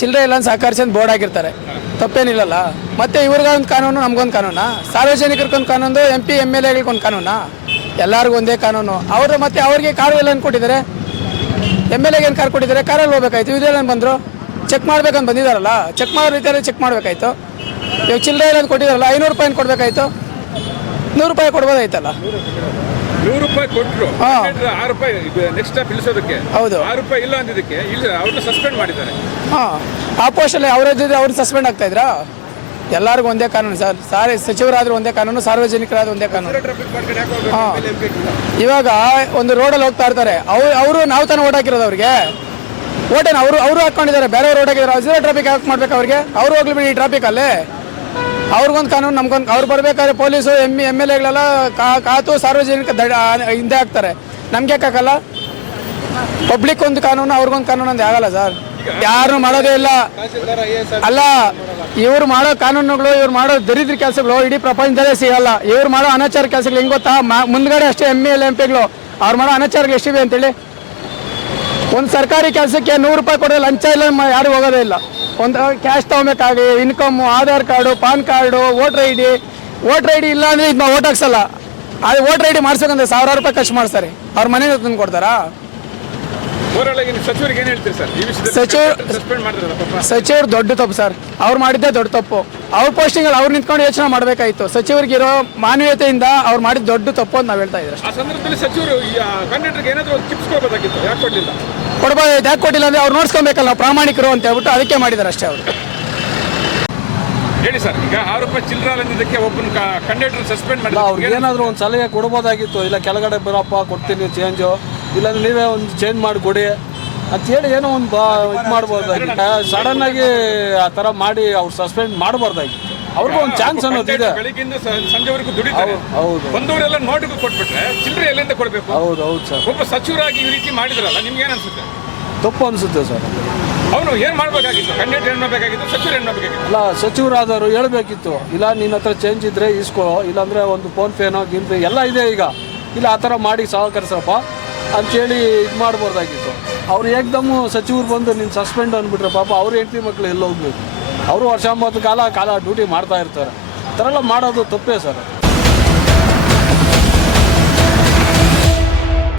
ಚಿಲ್ಲರೆ ಇಲ್ಲ ಅಂತ ಸಹಕರಿಸಿ ಬೋರ್ಡ್ ಹಾಕಿರ್ತಾರೆ, ತಪ್ಪೇನಿಲ್ಲಲ್ಲ. ಮತ್ತೆ ಇವ್ರಿಗೊಂದು ಕಾನೂನು, ನಮಗೊಂದು ಕಾನೂನಾ? ಸಾರ್ವಜನಿಕರಿಗೊಂದು ಕಾನೂನು, MP MLAಗಳಿಗೊಂದು ಕಾನೂನಾ? ಎಲ್ಲರಿಗೂ ಒಂದೇ ಕಾನೂನು. ಅವರು ಮತ್ತೆ ಅವ್ರಿಗೆ ಕಾರು ಎಲ್ಲ ಕೊಟ್ಟಿದ್ದಾರೆ, MLAಗೆ ಏನು ಕಾರ್ ಕೊಟ್ಟಿದ್ದಾರೆ? ಕಾರಲ್ಲಿ ಹೋಗ್ಬೇಕಾಯ್ತು. ಇದೆಲ್ಲ ಬಂದರು ಚೆಕ್ ಮಾಡ್ಬೇಕಂತ ಬಂದಿದ್ದಾರಲ್ಲ, ಚೆಕ್ ಮಾಡೋ ರೀತಿಯಲ್ಲಿ ಚೆಕ್ ಮಾಡಬೇಕಾಯ್ತು. ಇವಾಗ ಚಿಲ್ಲರೆ ಇಲ್ಲ ಅಂತ ಕೊಟ್ಟಿದ್ದಾರಲ್ಲ, 500 ರೂಪಾಯಿ ಕೊಡಬೇಕಾಯ್ತು, 100 ರೂಪಾಯಿ ಕೊಡ್ಬೋದಾಯ್ತಲ್ಲ. 100 ರೂಪಾಯಿ ಕೊಟ್ಟರು, 6 ರೂಪಾಯಿ ನೆಕ್ಸ್ಟ್ ಸ್ಟಾಪ್ ಇಳಿಸೋದಕ್ಕೆ. ಹೌದು, 6 ರೂಪಾಯಿ ಇಲ್ಲ ಅಂದಿದ್ದಕ್ಕೆ ಇಲ್ಲ ಅವ್ರನ್ನ ಸಸ್ಪೆಂಡ್ ಮಾಡಿದ್ದಾರೆ. ಆ ಪೋಸ್ಟಲ್ಲಿ ಅವರದ್ದಿದ್ರೆ ಅವ್ರಿಗೆ ಸಸ್ಪೆಂಡ್ ಆಗ್ತಾ ಇದ್ರಾ? ಎಲ್ಲರಿಗೂ ಒಂದೇ ಕಾನೂನು ಸರ್. ಸಚಿವರಾದ್ರೂ ಒಂದೇ ಕಾನೂನು, ಸಾರ್ವಜನಿಕರಾದ್ರೂ ಒಂದೇ ಕಾನೂನು. ಇವಾಗ ಒಂದು ರೋಡಲ್ಲಿ ಹೋಗ್ತಾ ಇರ್ತಾರೆ, ಅವರು ನಾವು ತಾನೇ ಓಟ್ ಹಾಕಿರೋದು ಅವ್ರಿಗೆ. ಓಟೇನು ಅವರು ಹಾಕೊಂಡಿದ್ದಾರೆ, ಬೇರೆಯವ್ರು ಓಟ್ ಹಾಕಿದ್ದಾರೆ. ಝೀರೋ ಟ್ರಾಫಿಕ್ ಹಾಕಿ ಮಾಡ್ಬೇಕು ಅವ್ರಿಗೆ. ಅವ್ರು ಹೋಗ್ಲಿ ಬಿಡಿ ಟ್ರಾಫಿಕಲ್ಲಿ. ಅವ್ರಿಗೊಂದು ಕಾನೂನು, ನಮ್ಗೊಂದು. ಅವ್ರು ಬರ್ಬೇಕಾದ್ರೆ ಪೊಲೀಸು MLAಗಳೆಲ್ಲ ಕಾತು ಸಾರ್ವಜನಿಕ ಹಿಂದೆ ಹಾಕ್ತಾರೆ. ನಮ್ಗೆ ಯಾಕೆ ಹಾಕಲ್ಲ? ಪಬ್ಲಿಕ್ ಒಂದು ಕಾನೂನು, ಅವ್ರಿಗೊಂದು ಕಾನೂನು ಅಂತ ಆಗಲ್ಲ ಸರ್. ಯಾರು ಮಾಡೋದೇ ಇಲ್ಲ. ಅಲ್ಲ, ಇವ್ರು ಮಾಡೋ ಕಾನೂನುಗಳು, ಇವ್ರು ಮಾಡೋ ದರಿದ್ರ ಕೆಲಸಗಳು ಇಡೀ ಪ್ರಪಂಚದಲ್ಲೇ ಸಿಗಲ್ಲ. ಇವ್ರು ಮಾಡೋ ಅನಾಚಾರ ಕೆಲಸಗಳು ಹೆಂಗೆ ಗೊತ್ತಾ? ಮುಂದ್ಗಡೆ ಅಷ್ಟೇ MLA MPಗಳು ಅವ್ರು ಮಾಡೋ ಅನಾಚಾರಗಳು ಎಷ್ಟಿವೆ ಅಂತೇಳಿ. ಒಂದು ಸರ್ಕಾರಿ ಕೆಲಸಕ್ಕೆ 100 ರೂಪಾಯಿ ಕೊಡೋ ಲಂಚ ಇಲ್ಲ, ಯಾರು ಹೋಗೋದೇ ಇಲ್ಲ. ಒಂದು ಕ್ಯಾಶ್ ತೊಗೊಬೇಕಾಗಿ, income, Aadhaar card, PAN card, voter I D ಇಲ್ಲ ಅಂದರೆ ಇದನ್ನ ಓಟ್ ಹಾಕ್ಸಲ್ಲ. ಅದು ವೋಟರ್ ID ಮಾಡ್ಸೋಕಂದ್ರೆ 1000 ರೂಪಾಯಿ ಖರ್ಚು ಮಾಡ್ತಾರೆ. ಅವ್ರ ಮನೆಗೆ ತಂದು ಕೊಡ್ತಾರಾ? ಸಚಿವರು ದೊಡ್ಡ ತಪ್ಪು ಸರ್. ಅವ್ರು ಮಾಡಿದ್ದೇ ದೊಡ್ಡ ತಪ್ಪು. ಅವ್ರ ಪೋಸ್ಟಿಂಗಲ್ಲಿ ಅವ್ರು ನಿಂತ್ಕೊಂಡು ಯೋಚನೆ ಮಾಡಬೇಕಾಗಿತ್ತು. ಸಚಿವರಿಗಿರೋ ಮಾನವೀಯತೆಯಿಂದ ಅವ್ರು ಮಾಡಿದ ದೊಡ್ಡ ತಪ್ಪು ಅಂತ ನಾವು ಹೇಳ್ತಾ ಇದ್ದೀವಿ. ಕೊಡ್ಬೋದು, ಯಾಕೆ ಕೊಟ್ಟಿಲ್ಲ ಅಂದರೆ ಅವ್ರು ನೋಡ್ಸ್ಕೊಬೇಕಲ್ಲ, ನಾವು ಪ್ರಾಮಾಣಿಕರು ಅಂತ ಹೇಳ್ಬಿಟ್ಟು ಅದಕ್ಕೆ ಮಾಡಿದ್ದಾರೆ ಅಷ್ಟೇ ಅವರು. ಹೇಳಿ ಸರ್, ಈಗ 6 ರೂಪಾಯಿ ಚಿಲ್ಲರೆ ಅಂದಿದ್ದಕ್ಕೆ ಒಬ್ಬನ ಕಂಡಕ್ಟರ್ ಸಸ್ಪೆಂಡ್ ಮಾಡಿ ಅವ್ರಿಗೆ ಏನಾದರೂ ಒಂದು ಸಲಹೆ ಕೊಡ್ಬೋದಾಗಿತ್ತು. ಇಲ್ಲ ಕೆಳಗಡೆ ಬರಪ್ಪ ಕೊಡ್ತೀನಿ ಚೇಂಜು, ಇಲ್ಲಾಂದ್ರೆ ನೀವೇ ಒಂದು ಚೇಂಜ್ ಮಾಡಿ ಕೊಡಿ ಅಂತೇಳಿ ಏನೋ ಒಂದು ಇದು ಮಾಡ್ಬೋದಾಗಿತ್ತು. ಸಡನ್ನಾಗಿ ಆ ಥರ ಮಾಡಿ ಅವ್ರು ಸಸ್ಪೆಂಡ್ ಮಾಡಬಾರ್ದಾಗಿತ್ತು. ಅವ್ರಿಗೂ ಒಂದು ಚಾನ್ಸ್ ಅನ್ನೋದಿದೆ. ಬೆಳಿಗ್ಗೆಯಿಂದ ಸಂಜೆವರೆಗೂ ದುಡಿತಾರೆ. ಹೌದು, ಬಂದವರೆಲ್ಲ ನೋಟಿಗೆ ಕೊಟ್ಬಿಟ್ರೆ ಚಿಲ್ಲರೆ ಎಲ್ಲಿಂದ ಕೊಡಬೇಕು? ಹೌದು ಸರ್. ಒಬ್ಬ ಸಚಿವರಾಗಿ ಈ ರೀತಿ ಮಾಡಿದ್ರಲ್ಲ, ನಿಮ್ಗೆ ಏನು ಅನ್ಸುತ್ತೆ? ತಪ್ಪು ಅನಿಸುತ್ತೆ ಸರ್. ಅವನು ಏನು ಮಾಡಬೇಕಾಗಿತ್ತು? ಕಂಡಕ್ಟರ್ ಏನು ಮಾಡಬೇಕಾಗಿತ್ತು? ಸಚಿವರು ಏನು ಮಾಡಬೇಕಾಗಿತ್ತು? ಅಲ್ಲ, ಸಚಿವರಾದವರು ಹೇಳಬೇಕಿತ್ತು, ಇಲ್ಲ ನಿನ್ನ ಹತ್ರ ಚೇಂಜ್ ಇದ್ದರೆ ಇಸ್ಕೋ, ಇಲ್ಲಾಂದರೆ ಒಂದು ಫೋನ್ಪೇನೋ ಗಿನ್ಪೇ ಎಲ್ಲ ಇದೆ ಈಗ, ಇಲ್ಲ ಆ ಥರ ಮಾಡಿ ಸಹಕರಿಸಪ್ಪ ಅಂಥೇಳಿ ಇದು ಮಾಡ್ಬೋದಾಗಿತ್ತು. ಅವ್ರು ಏಕ್ದಮ್ಮು ಸಚಿವರು ಬಂದು ನೀನು ಸಸ್ಪೆಂಡ್ ಅಂದ್ಬಿಟ್ರೆ ಪಾಪ ಅವ್ರ ಹೆಂಡತಿ ಮಕ್ಕಳು ಎಲ್ಲ ಹೋಗ್ಬೇಕು. ಅವರು ವರ್ಷ 9 ಕಾಲ ಡ್ಯೂಟಿ ಮಾಡ್ತಾ ಇರ್ತಾರೆ. ಆ ಥರ ಎಲ್ಲ ಮಾಡೋದು ತಪ್ಪೇ ಸರ್.